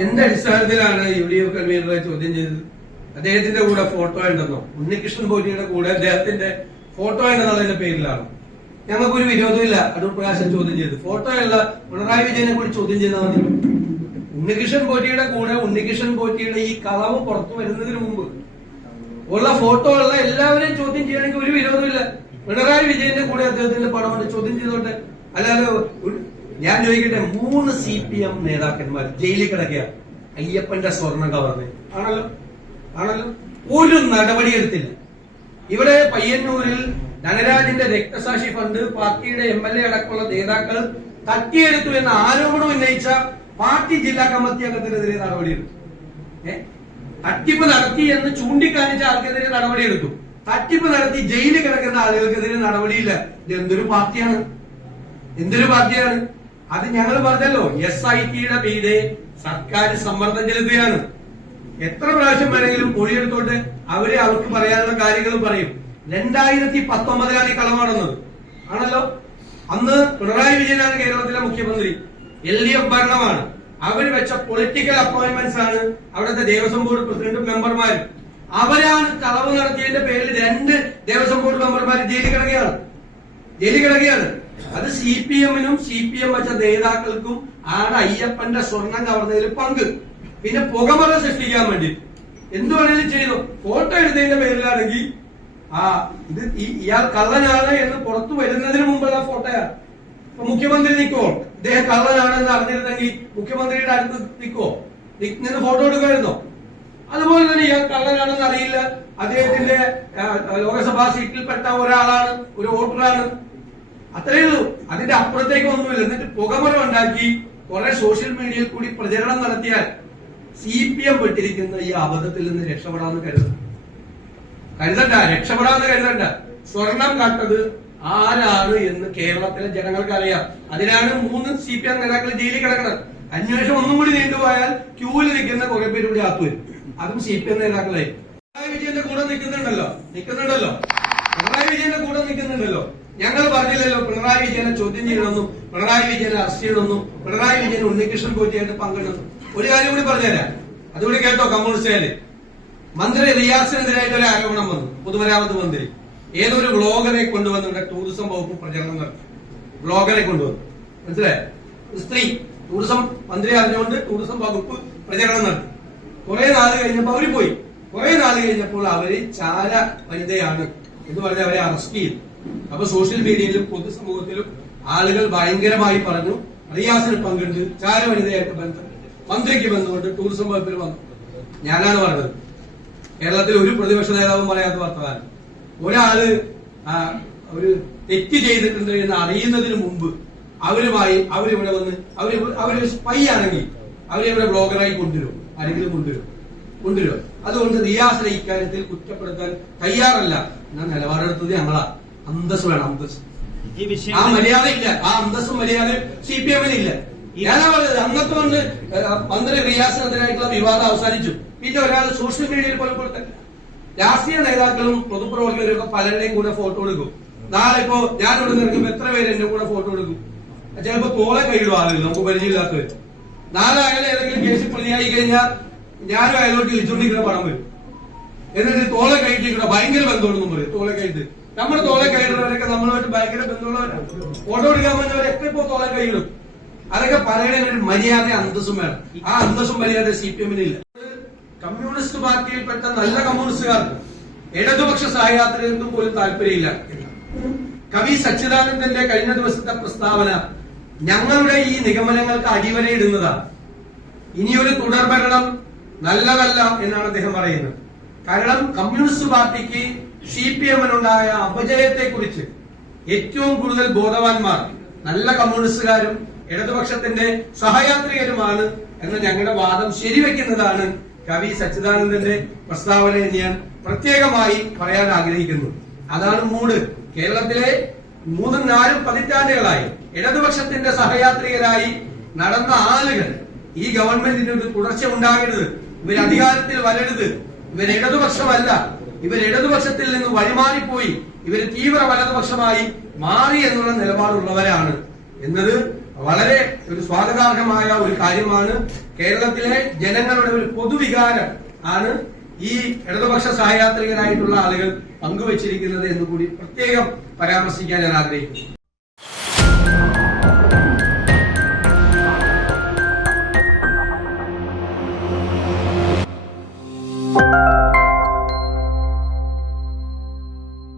എന്ത് അടിസ്ഥാനത്തിലാണ് U D F കൺവീനറെ ചോദ്യം ചെയ്തത്? അദ്ദേഹത്തിന്റെ കൂടെ ഫോട്ടോ ഉണ്ടെന്നോ? ഉണ്ണികൃഷ്ണൻ പോറ്റിയുടെ കൂടെ അദ്ദേഹത്തിന്റെ ഫോട്ടോ ഉണ്ടെന്നുള്ളതിന്റെ പേരിലാണ്? ഞങ്ങൾക്കൊരു വിരോധമില്ല അടൂർ പ്രകാശൻ ചോദ്യം ചെയ്ത്. ഫോട്ടോയുള്ള പിണറായി വിജയനെ കൂടി ചോദ്യം ചെയ്താൽ മതി. ഉണ്ണികൃഷ്ണൻ പോറ്റിയുടെ കൂടെ ഉണ്ണികൃഷ്ണൻ പോറ്റിയുടെ ഈ കളവ് പുറത്തു വരുന്നതിന് മുമ്പ് ഉള്ള ഫോട്ടോ ഉള്ള എല്ലാവരെയും ചോദ്യം ചെയ്യണമെങ്കിൽ ഒരു വിരോധമില്ല പിണറായി വിജയന്റെ കൂടെ അദ്ദേഹത്തിന്റെ പടം ചോദ്യം ചെയ്തോട്ടെ. അല്ലാതെ ഞാൻ ചോദിക്കട്ടെ മൂന്ന് സി പി എം നേതാക്കന്മാർ ജയിലിൽ കിടക്കുക. അയ്യപ്പന്റെ സ്വർണം കവർന്ന്. ആണല്ലോ? ആണല്ലോ? ഒരു നടപടിയെടുത്തില്ല. ഇവിടെ പയ്യന്നൂരിൽ ധനരാജിന്റെ രക്തസാക്ഷി ഫണ്ട് പാർട്ടിയുടെ എം എൽ എ അടക്കമുള്ള നേതാക്കൾ തട്ടിയെടുത്തു എന്ന ആരോപണം ഉന്നയിച്ച പാർട്ടി ജില്ലാ കമ്മിറ്റി അംഗത്തിനെതിരെ നടപടിയെടുത്തു. ഏ? തട്ടിപ്പ് നടത്തി എന്ന് ചൂണ്ടിക്കാണിച്ച ആൾക്കെതിരെ നടപടിയെടുത്തു. തട്ടിപ്പ് നടത്തി ജയിലിൽ കിടക്കുന്ന ആളുകൾക്കെതിരെ നടപടിയില്ല. ഇത് എന്തൊരു പാർട്ടിയാണ്? എന്തൊരു പാർട്ടിയാണ്? അത് ഞങ്ങൾ പറഞ്ഞല്ലോ എസ് ഐ ടിയുടെ പേര് സർക്കാർ സമ്മർദ്ദം ചെലുത്തുകയാണ്. എത്ര പ്രാവശ്യം വേണമെങ്കിലും മൊഴിയെടുത്തോട്ട് അവരെ അവർക്ക് പറയാനുള്ള കാര്യങ്ങൾ പറയും. രണ്ടായിരത്തി പത്തൊമ്പതിലാണ് ഈ കളവ് നടന്നത്. ആണല്ലോ? അന്ന് പിണറായി വിജയനാണ് കേരളത്തിലെ മുഖ്യമന്ത്രി. എൽ ഡി എഫ് ഭരണമാണ്. അവർ വെച്ച പൊളിറ്റിക്കൽ അപ്പോയിന്റ്മെന്റ്സ് ആണ് അവിടുത്തെ ദേവസ്വം ബോർഡ് പ്രസിഡന്റും മെമ്പർമാരും. അവരാണ് കളവ് നടത്തിയതിന്റെ പേരിൽ രണ്ട് ദേവസ്വം ബോർഡ് മെമ്പർമാർ ജയിലിൽ കിടക്കുകയാണ്. ജയിലിൽ കിടക്കുകയാണ്. അത് സി പി എമ്മിനും സി പി എം വെച്ച നേതാക്കൾക്കും ആണ് അയ്യപ്പന്റെ സ്വർണം കവർന്നതിൽ പങ്ക്. പിന്നെ പുകമറ സൃഷ്ടിക്കാൻ വേണ്ടി. എന്ത് വേണേലും ചെയ്തു. ഫോട്ടോ എടുത്തതിന്റെ പേരിലാണെങ്കിൽ ആ ഇത് ഇയാൾ കള്ളനാണ് എന്ന് പുറത്തു വരുന്നതിന് മുമ്പുള്ള ഫോട്ടോയാണ്. മുഖ്യമന്ത്രി നിൽക്കുമോ ഇദ്ദേഹം കള്ളനാണ് എന്ന് അറിഞ്ഞിരുന്നെങ്കിൽ മുഖ്യമന്ത്രിയുടെ അടുത്ത് നിൽക്കുമോ നിന്ന് ഫോട്ടോ എടുക്കുമായിരുന്നോ? അതുപോലെ തന്നെ ഇയാൾ കള്ളനാണെന്ന് അറിയില്ല. അദ്ദേഹത്തിന്റെ ലോകസഭാ സീറ്റിൽപ്പെട്ട ഒരാളാണ് ഒരു വോട്ടറാണ്. അത്രയേ ഉള്ളൂ. അതിന്റെ അപ്പുറത്തേക്ക് ഒന്നുമില്ല. എന്നിട്ട് പുകമറ ഉണ്ടാക്കി കുറെ സോഷ്യൽ മീഡിയയിൽ കൂടി പ്രചരണം നടത്തിയാൽ സി പി എം പെട്ടിരിക്കുന്ന ഈ അബദ്ധത്തിൽ നിന്ന് രക്ഷപ്പെടാമെന്ന് കരുതണം കരുതണ്ട. രക്ഷപ്പെടാമെന്ന് കരുതണ്ട. സ്വർണം കട്ടത് ആരാണ് എന്ന് കേരളത്തിലെ ജനങ്ങൾക്ക് അറിയാം. അതിനാണ് മൂന്ന് സി പി എം നേതാക്കൾ ജയിലിൽ കിടക്കുന്നത്. അന്വേഷണം ഒന്നും കൂടി നീണ്ടുപോയാൽ ക്യൂവിൽ നിൽക്കുന്ന കുറെ പേര് കൂടി ആപ്പ് വരും. അതും സി പി എം നേതാക്കളായി. പിണറായി വിജയന്റെ കൂടെ നിൽക്കുന്നുണ്ടല്ലോ. നിൽക്കുന്നുണ്ടല്ലോ. പിണറായി വിജയന്റെ കൂടെ നിൽക്കുന്നുണ്ടല്ലോ. ഞങ്ങൾ പറഞ്ഞില്ലല്ലോ പിണറായി വിജയനെ ചോദ്യം ചെയ്യണമെന്നും പിണറായി വിജയനെ അറസ്റ്റ് ചെയ്യണമെന്നും പിണറായി വിജയൻ ഉണ്ണികൃഷ്ണൻ പോറ്റിയായിട്ട് പങ്കിടുന്നു ഒരു കാര്യം കൂടി പറഞ്ഞുതരാം. അതുകൂടി കേട്ടോ കമ്മ്യൂണിസ്റ്റുകാര് മന്ത്രി റിയാസിനെതിരായിട്ട് ഒരു ആരോപണം വന്നു പൊതുമരാമത്ത് മന്ത്രി. ഏതൊരു വ്ളോഗറെ കൊണ്ടുവന്ന് ഇവിടെ ടൂറിസം വകുപ്പ് പ്രചരണം നടത്തി? വ്ളോഗറെ കൊണ്ടുവന്നു. മനസ്സിലായോ? സ്ത്രീ ടൂറിസം മന്ത്രി അറിഞ്ഞുകൊണ്ട് ടൂറിസം വകുപ്പ് പ്രചരണം നടത്തി. കുറെ നാൾ കഴിഞ്ഞപ്പോൾ അവർ പോയി. കുറെ നാൾ കഴിഞ്ഞപ്പോൾ അവർ ചാര വനിതയാണ് എന്ന് പറഞ്ഞ് അവരെ അറസ്റ്റ് ചെയ്തു അപ്പൊ സോഷ്യൽ മീഡിയയിലും പൊതുസമൂഹത്തിലും ആളുകൾ ഭയങ്കരമായി പറഞ്ഞു റിയാസിന് പങ്കെടുത്ത് ചാര വനിതയായിട്ട് ബന്ധം മന്ത്രിക്ക് ബന്ധമുണ്ട് ടൂറിസം വകുപ്പിൽ വന്നു. ഞാനാണ് പറഞ്ഞത്. കേരളത്തിൽ ഒരു പ്രതിപക്ഷ നേതാവും പറയാത്ത വാർത്തകാരൻ ഒരാൾ ഒരു തെറ്റ് ചെയ്തിട്ടുണ്ട് എന്ന് അറിയുന്നതിന് മുമ്പ് അവരുമായി അവരിവിടെ വന്ന് അവർ അവർ സ്പൈ ആണെങ്കിൽ അവരിവിടെ ബ്ലോഗറായി കൊണ്ടുവരും ആരെങ്കിലും കൊണ്ടുവരും കൊണ്ടുവരും. അതുകൊണ്ട് റിയാസിനെ ഇക്കാര്യത്തിൽ കുറ്റപ്പെടുത്താൻ തയ്യാറല്ല. എന്നാൽ നിലപാടെടുത്തത് ഞങ്ങളാ. അന്തസ് വേണം അന്തസ് ഈ ആ മര്യാദ ഇല്ല. ആ അന്തസ്സും മര്യാദ സി പി എമ്മിനില്ല ഞാനാ പറഞ്ഞത് അന്നത്തെ വന്ന് മന്ത്രി റിയാസിനെതിരായിട്ടുള്ള വിവാദം അവസാനിച്ചു. പിന്നെ ഒരാൾ സോഷ്യൽ മീഡിയയിൽ പോലും കൊടുത്ത രാഷ്ട്രീയ നേതാക്കളും പൊതുപ്രവർത്തകരും ഒക്കെ പലരുടെയും കൂടെ ഫോട്ടോ എടുക്കും. നാളെ ഇപ്പോ ഞാൻ ഇവിടെ നിൽക്കുമ്പോ എത്ര പേര് എന്റെ കൂടെ ഫോട്ടോ എടുക്കും? ചിലപ്പോ തോളെ കൈയിടും ആളുകൾ നമുക്ക് പരിചയമില്ലാത്തവർ നാളെ അയാളെ ഏതെങ്കിലും കേസിൽ പ്രതിയായി കഴിഞ്ഞാൽ ഞാനും അയാളോട്ട് വിളിച്ചോണ്ടിരിക്കുന്ന പണം വരും. എന്നിട്ട് തോളെ കഴിഞ്ഞിട്ട് ഭയങ്കര ബന്ധമുണ്ടെന്ന് പറയും തോളെ കൈയിട്ട് നമ്മൾ തോളെ കൈയിടുന്നവരൊക്കെ നമ്മളുമായിട്ട് ഭയങ്കര ബന്ധമുള്ളവരാണ് ഫോട്ടോ എടുക്കാൻ എത്ര ഇപ്പോ തോളെ കൈയിടും അതൊക്കെ പറയണ മര്യാദ അന്തസ്സും വേണം. ആ അന്തസ്സും മര്യാദ സി പി എമ്മിനില്ല കമ്മ്യൂണിസ്റ്റ് പാർട്ടിയിൽപ്പെട്ട നല്ല കമ്മ്യൂണിസ്റ്റുകാർക്ക് ഇടതുപക്ഷ സഹയാത്രയൊന്നും പോലും താല്പര്യമില്ല. കവി സച്ചിദാനന്ദന്റെ കഴിഞ്ഞ ദിവസത്തെ പ്രസ്താവന ഞങ്ങളുടെ ഈ നിഗമനങ്ങൾക്ക് അടിവരയിടുന്നതാണ്. ഇനിയൊരു തുടർഭരണം നല്ലതല്ല എന്നാണ് അദ്ദേഹം പറയുന്നത്. കാരണം കമ്മ്യൂണിസ്റ്റ് പാർട്ടിക്ക് സി പി എമ്മിനുണ്ടായ അപജയത്തെ കുറിച്ച് ഏറ്റവും കൂടുതൽ ബോധവാന്മാർ നല്ല കമ്മ്യൂണിസ്റ്റുകാരും ഇടതുപക്ഷത്തിന്റെ സഹയാത്രികരുമാണ് എന്ന ഞങ്ങളുടെ വാദം ശരിവെക്കുന്നതാണ് കവി സച്ചിദാനന്ദന്റെ പ്രസ്താവന ഞാൻ പ്രത്യേകമായി പറയാൻ ആഗ്രഹിക്കുന്നു. അതാണ് മൂട്. കേരളത്തിലെ മൂന്നും നാലും പതിറ്റാണ്ടുകളായി ഇടതുപക്ഷത്തിന്റെ സഹയാത്രികരായി നടന്ന ആളുകൾ ഈ ഗവൺമെന്റിന് ഒരു തുടർച്ച ഉണ്ടാകരുത്. ഇവർ അധികാരത്തിൽ വരരുത്. ഇവർ ഇടതുപക്ഷമല്ല. ഇവർ ഇടതുപക്ഷത്തിൽ നിന്ന് വഴിമാറിപ്പോയി. ഇവർ തീവ്ര വലതുപക്ഷമായി മാറി എന്നുള്ള നിലപാടുള്ളവരാണ്. എന്നത് വളരെ ഒരു സ്വാഗതാർഹമായ ഒരു കാര്യമാണ്. കേരളത്തിലെ ജനങ്ങളുടെ ഒരു പൊതുവികാരം ആണ് ഈ ഇടതുപക്ഷ സഹയാത്രികരായിട്ടുള്ള ആളുകൾ പങ്കുവച്ചിരിക്കുന്നത് എന്ന് കൂടി പ്രത്യേകം പരാമർശിക്കാൻ ഞാൻ ആഗ്രഹിക്കുന്നു.